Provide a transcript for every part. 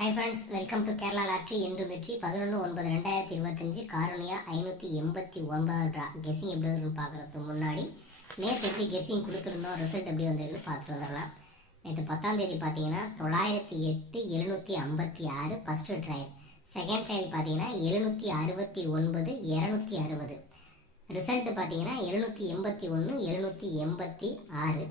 Hi friends welcome to Kerala lottery என்று வெற்றி பதினொன்று ஒன்பது ரெண்டாயிரத்தி இருபத்தஞ்சு. காரணியா ஐநூற்றி எண்பத்தி ஒன்பது ட்ரா கெஸிங் எப்படி வருதுன்னு பார்க்குறதுக்கு முன்னாடி நேற்று எப்படி கெஸிங் கொடுத்துருந்தோம் ரிசல்ட் எப்படி வந்திருக்குன்னு பார்த்துட்டு வந்துடலாம். நேற்று பத்தாம் தேதி பார்த்தீங்கன்னா தொள்ளாயிரத்தி எட்டு எழுநூற்றி ஐம்பத்தி ஆறு ஃபஸ்ட்டு ட்ரையல் செகண்ட் ட்ரையல் பார்த்தீங்கன்னா எழுநூற்றி அறுபத்தி ஒன்பது இரநூத்தி அறுபது. ரிசல்ட்டு பார்த்தீங்கன்னா எழுநூற்றி எண்பத்தி ஒன்று எழுநூற்றி எண்பத்தி ஆறு.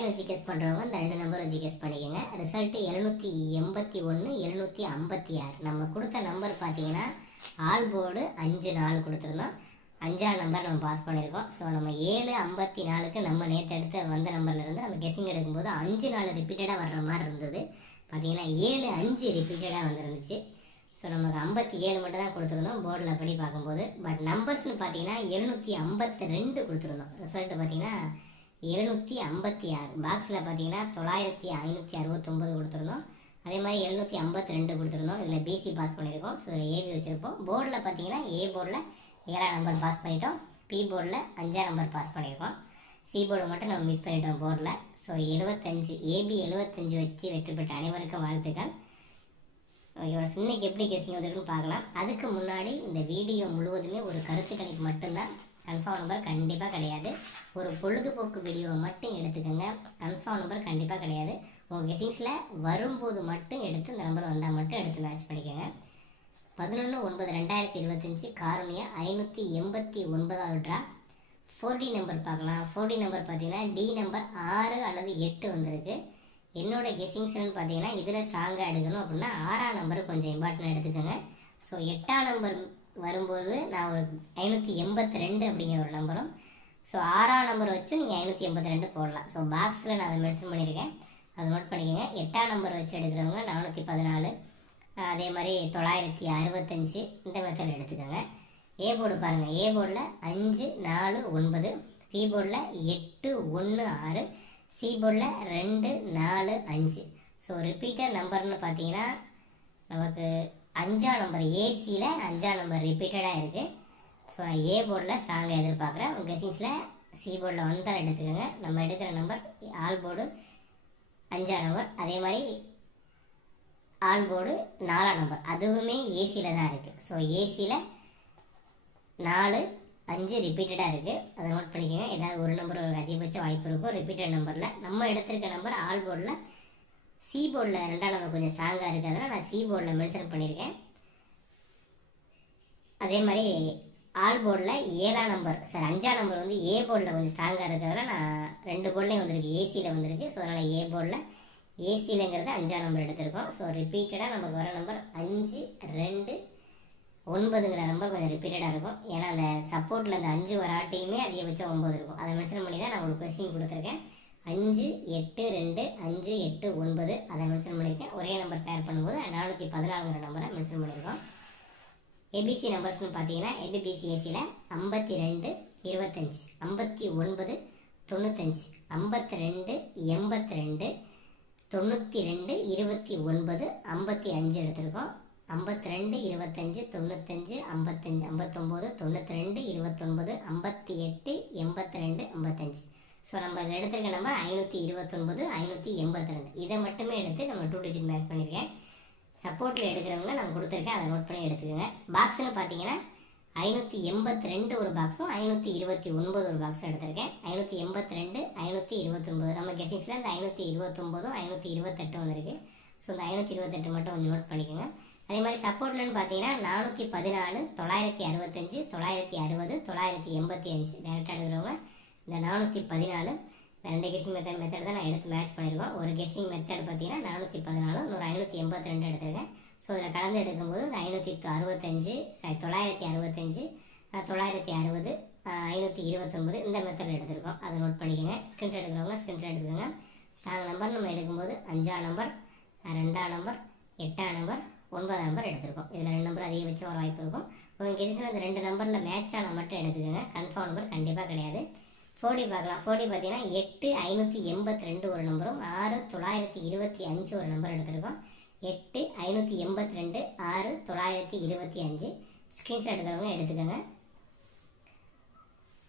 ட்ரையல் வச்சு கெஸ் பண்ணுறவங்க இந்த ரெண்டு நம்பர் வச்சு கெஸ் பண்ணிக்கோங்க. ரிசல்ட்டு எழுநூற்றி எண்பத்தி ஒன்று எழுநூற்றி ஐம்பத்தி ஆறு. நம்ம கொடுத்த நம்பர் பார்த்தீங்கன்னா ஆல் போர்டு அஞ்சு நாலு கொடுத்துருந்தோம். அஞ்சாறு நம்பர் நம்ம பாஸ் பண்ணியிருக்கோம். ஸோ நம்ம ஏழு ஐம்பத்தி நாலுக்கு நம்ம நேற்று எடுத்த வந்த நம்பர்லேருந்து நம்ம கெஸ்ஸிங் எடுக்கும்போது அஞ்சு நாலு ரிப்பீட்டடாக வர்ற மாதிரி இருந்தது. பார்த்தீங்கன்னா ஏழு அஞ்சு ரிப்பீட்டடாக வந்துருந்துச்சு. ஸோ நமக்கு ஐம்பத்தி ஏழு மட்டும் தான் கொடுத்துருந்தோம் போர்டில் படி பார்க்கும்போது. பட் நம்பர்ஸ்னு பார்த்தீங்கன்னா எழுநூற்றி ஐம்பத்தி ரெண்டு கொடுத்துருந்தோம். ரிசல்ட்டு பார்த்தீங்கன்னா எழுநூற்றி ஐம்பத்தி ஆறு. பாக்ஸில் பார்த்தீங்கன்னா தொள்ளாயிரத்தி ஐநூற்றி அறுபத்தொம்போது கொடுத்துருந்தோம். அதே மாதிரி எழுநூற்றி ஐம்பத்தி ரெண்டு கொடுத்துருந்தோம். இதில் பிசி பாஸ் பண்ணியிருக்கோம். ஸோ ஏபி வச்சுருப்போம். போர்டில் பார்த்தீங்கன்னா ஏ போர்டில் ஏழாம் நம்பர் பாஸ் பண்ணிட்டோம். பி போர்டில் அஞ்சாம் நம்பர் பாஸ் பண்ணியிருக்கோம். சி போர்டு மட்டும் நம்ம மிஸ் பண்ணிட்டோம் போர்டில் ஸோ எழுபத்தஞ்சு ஏபி எழுபத்தஞ்சு வச்சு வெற்றி பெற்ற அனைவருக்கும் வாழ்த்துக்கள். இவரோட சின்னைக்கு எப்படி கெஸிங் வந்துருக்குன்னு பார்க்கலாம். அதுக்கு முன்னாடி இந்த வீடியோ முழுவதுமே ஒரு கருத்து கணிக்கு மட்டும்தான். கன்ஃபார்ம் நம்பர் கண்டிப்பாக கிடையாது. ஒரு பொழுதுபோக்கு வீடியோவை மட்டும் எடுத்துக்கோங்க. கன்ஃபார்ம் நம்பர் கண்டிப்பாக கிடையாது. உங்கள் கெஸிங்ஸில் வரும்போது மட்டும் எடுத்து இந்த நம்பர் வந்தால் மட்டும் எடுத்து மேட்ச் பண்ணிக்கோங்க. பதினொன்று ஒன்பது ரெண்டாயிரத்தி இருபத்தஞ்சி காரணியா ஐநூற்றி எண்பத்தி ஒன்பதாவது ட்ரா ஃபோர் டி நம்பர் பார்க்கலாம். ஃபோர் டி நம்பர் பார்த்தீங்கன்னா டி நம்பர் ஆறு அல்லது எட்டு வந்திருக்கு. என்னோட கெஸிங்ஸ்னு பார்த்தீங்கன்னா இதில் ஸ்ட்ராங்காக எடுக்கணும் அப்படின்னா ஆறாம் நம்பர் கொஞ்சம் இம்பார்ட்டன்ட் எடுத்துக்கோங்க. ஸோ எட்டாம் நம்பர் வரும்போது நான் ஒரு ஐநூற்றி எண்பத்தி ரெண்டு அப்படிங்கிற ஒரு நம்பரும். ஸோ ஆறாம் நம்பர் வச்சு நீங்கள் ஐநூற்றி எண்பத்தி ரெண்டு போடலாம் ஸோ பாக்ஸில் நான் அதை மென்ஷன் பண்ணியிருக்கேன். அதை நோட் பண்ணிக்கோங்க. எட்டாம் நம்பர் வச்சு எடுக்கிறவங்க நானூற்றி பதினாலு. அதே மாதிரி தொள்ளாயிரத்தி அறுபத்தஞ்சு இந்த மெத்தட் எடுத்துக்கோங்க. ஏ போர்டு பாருங்கள் ஏ போர்டில் அஞ்சு நாலு ஒன்பது. பி போர்டில் எட்டு ஒன்று ஆறு. சி போர்டில் ரெண்டு நாலு அஞ்சு. ஸோ ரிப்பீட்டர் நம்பர்னு பார்த்தீங்கன்னா நமக்கு அஞ்சாம் நம்பர் ஏசியில் அஞ்சாம் நம்பர் ரிப்பீட்டடாக இருக்குது ஸோ நான் ஏ போர்டில் ஸ்ட்ராங்காக எதிர்பார்க்குறேன். உங்கள் கெசிங்ஸில் சி போர்டில் வந்தால் எடுத்துக்கோங்க. நம்ம எடுக்கிற நம்பர் ஆல் போர்டு அஞ்சாம் நம்பர் அதே மாதிரி ஆல் போர்டு நாலாம் நம்பர் அதுவுமே ஏசியில் தான் இருக்குது ஸோ ஏசியில் நாலு அஞ்சு ரிப்பீட்டடாக இருக்குது அதை நோட் பண்ணிக்கோங்க. ஏதாவது ஒரு நம்பர் ஒரு அதிகபட்ச வாய்ப்பு இருக்கும். ரிப்பீட்டட் நம்பரில் நம்ம எடுத்திருக்க நம்பர் ஆல் போர்டில் சி போர்டில் ரெண்டாம் நம்பர் கொஞ்சம் ஸ்ட்ராங்காக இருக்கிறதுனால நான் சி போர்டில் மென்ஷன் பண்ணியிருக்கேன். அதே மாதிரி ஆல் போர்டில் ஏழாம் நம்பர் சார் அஞ்சாம் நம்பர் வந்து ஏ போர்டில் கொஞ்சம் ஸ்ட்ராங்காக இருக்கிறதுனால நான் ரெண்டு போர்ட்லேயும் வந்திருக்கு ஏசியில் வந்திருக்கு. ஸோ அதனால் ஏ போர்டில் ஏசியிலங்கிறது அஞ்சாம் நம்பர் எடுத்திருக்கோம். ஸோ ரிப்பீட்டடாக நமக்கு வர நம்பர் அஞ்சு ரெண்டு ஒன்பதுங்கிற நம்பர் கொஞ்சம் ரிப்பீட்டடாக இருக்கும். ஏன்னா அந்த சப்போர்ட்டில் அந்த அஞ்சு வராட்டியுமே அதிகபட்சம் ஒம்பது இருக்கும். அதை மென்ஷன் பண்ணி தான் நான் உங்களுக்கு கொஸ்டின் கொடுத்துருக்கேன். அஞ்சு எட்டு ரெண்டு அஞ்சு எட்டு ஒன்பது. அதை மென்ஷன் பண்ணியிருக்கேன். ஒரே நம்பர் பேர் பண்ணும்போது நானூற்றி பதினாலுங்கிற நம்பரை மென்ஷன் பண்ணியிருக்கோம். ஏபிசி நம்பர்ஸ்னு பார்த்தீங்கன்னா எபிபிசி ஏசியில் ஐம்பத்தி ரெண்டு இருபத்தஞ்சி ஐம்பத்தி ஒன்பது தொண்ணூத்தஞ்சு ஐம்பத்தி ரெண்டு எண்பத்தி ரெண்டு தொண்ணூற்றி ரெண்டு இருபத்தி ஒன்பது ஐம்பத்தி அஞ்சு எடுத்திருக்கோம். ஐம்பத்தி ரெண்டு இருபத்தஞ்சு தொண்ணூத்தஞ்சு ஐம்பத்தஞ்சு ஐம்பத்தொம்போது தொண்ணூற்றி ரெண்டு இருபத்தொன்பது ஐம்பத்தி எட்டு எண்பத்தி ரெண்டு ஐம்பத்தஞ்சு ஸோ நம்ம இதில் எடுத்திருக்க நம்பர் ஐநூற்றி இருபத்தொன்பது ஐநூற்றி எண்பத்தி ரெண்டு இதை மட்டுமே எடுத்து நம்ம டூ டிஜிட் மேட்ச் பண்ணியிருக்கேன் சப்போர்ட்டில் எடுக்கிறவங்க நான் கொடுத்துருக்கேன். அதை நோட் பண்ணி எடுத்துக்கோங்க. பாக்ஸ்னு பார்த்தீங்கன்னா ஐநூற்றி எண்பத்தி ரெண்டு ஒரு பாக்ஸும் ஐநூற்றி இருபத்தி ஒன்பது ஒரு பாக்ஸும் எடுத்திருக்கேன். ஐநூற்றி எண்பத்தி ரெண்டு ஐநூற்றி இருபத்தொம்போது நம்ம கெசிங்ஸில் இந்த ஐநூற்றி இருபத்தொம்போதும் ஐநூற்றி இருபத்தெட்டு வந்திருக்கு. ஸோ இந்த ஐநூற்றி இருபத்தெட்டு மட்டும் கொஞ்சம் நோட் பண்ணிக்கோங்க. அதே மாதிரி சப்போர்ட்லன்னு பார்த்தீங்கன்னா நானூற்றி பதினாலு தொள்ளாயிரத்தி அறுபத்தஞ்சு தொள்ளாயிரத்தி அறுபது தொள்ளாயிரத்தி எண்பத்தி அஞ்சு. டேரெக்டாக எடுக்கிறவங்க இந்த நானூற்றி பதினாலு ரெண்டு கெஸ்டிங் மெத்தட் மெத்தட் தான் நான் எடுத்து மேட்ச் பண்ணியிருக்கோம். ஒரு கெஸ்டிங் மெத்தட் பார்த்தீங்கன்னா நானூற்றி பதினாலும் நூறு ஐநூற்றி எண்பத்தி ரெண்டு எடுத்திருக்கேன். ஸோ இதில் கலந்து எடுக்கும்போது ஐநூற்றி அறுபத்தஞ்சு சாரி தொள்ளாயிரத்தி அறுபத்தஞ்சு தொள்ளாயிரத்தி அறுபது ஐநூற்றி இருபத்தொம்பது இந்த மெத்தட் எடுத்திருக்கோம். அதை நோட் பண்ணிக்கோங்க. ஸ்க்ரீன்ஷாட் எடுக்கிறவங்க ஸ்க்ரீன்ஷாட் எடுத்துக்கோங்க. ஸ்ட்ராங் நம்பர் நம்ம எடுக்கும்போது அஞ்சாம் நம்பர் ரெண்டாம் நம்பர் எட்டாம் நம்பர் ஒன்பதாம் நம்பர் எடுத்திருக்கோம். இதில் ரெண்டு நம்பர் அதிகபட்சம் வர வாய்ப்பு இருக்கும். உங்கள் கெஸ்டில் இந்த ரெண்டு நம்பரில் மேட்ச் ஆனால் மட்டும் எடுத்துக்கோங்க. கன்ஃபார்ம் நம்பர் கண்டிப்பாக கிடையாது. ஃபோர்டி பார்க்கலாம். ஃபோர்டி பார்த்தீங்கன்னா எட்டு ஐநூற்றி எண்பத்தி ரெண்டு ஒரு நம்பரும் ஆறு தொள்ளாயிரத்தி இருபத்தி அஞ்சு ஒரு நம்பர் எடுத்திருக்கோம். எட்டு ஐநூற்றி எண்பத்தி ரெண்டு ஆறு தொள்ளாயிரத்தி இருபத்தி அஞ்சு. ஸ்க்ரீன்ஷாட் எடுக்கிறவங்க எடுத்துக்கோங்க.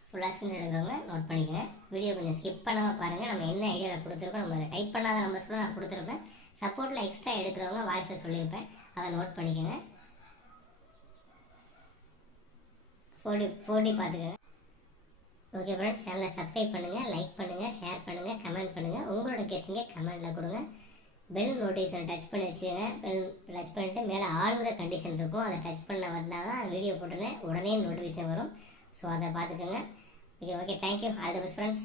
ஃபுல்லாக ஸ்க்ரீன்ஷாட் எடுக்கிறவங்க நோட் பண்ணிக்கோங்க. வீடியோ கொஞ்சம் ஸ்கிப் பண்ணாமல் பாருங்கள் நம்ம என்ன ஐடியாவில் கொடுத்துருக்கோம் நம்ம டைப் பண்ணாத நம்பர்ஸ் கூட நான் கொடுத்துருப்பேன். சப்போர்ட்டில் எக்ஸ்ட்ரா எடுக்கிறவங்க வாய்ஸில் சொல்லியிருப்பேன். அதை நோட் பண்ணிக்கோங்க. ஃபோர்டி ஃபோர்டி பார்த்துக்கோங்க. ஓகே ஃப்ரெண்ட்ஸ் சேனலை சப்ஸ்கிரைப் பண்ணுங்கள் லைக் பண்ணுங்கள் ஷேர் பண்ணுங்கள் கமெண்ட் பண்ணுங்கள் உங்களோட கேஸுங்க கமெண்ட்டில் கொடுங்க. பெல் நோட்டிஃபிகேஷன் டச் பண்ணி வச்சுக்கோங்க. பெல் டச் பண்ணிட்டு மேலே ஆளுங்கிற கண்டிஷன் இருக்கும். அதை டச் பண்ண வந்தால் தான் வீடியோ போட்டோன்னே உடனே நோட்டிஃபிகேஷன் வரும். ஸோ அதை பார்த்துக்கோங்க. Okay okay thank you all the best friends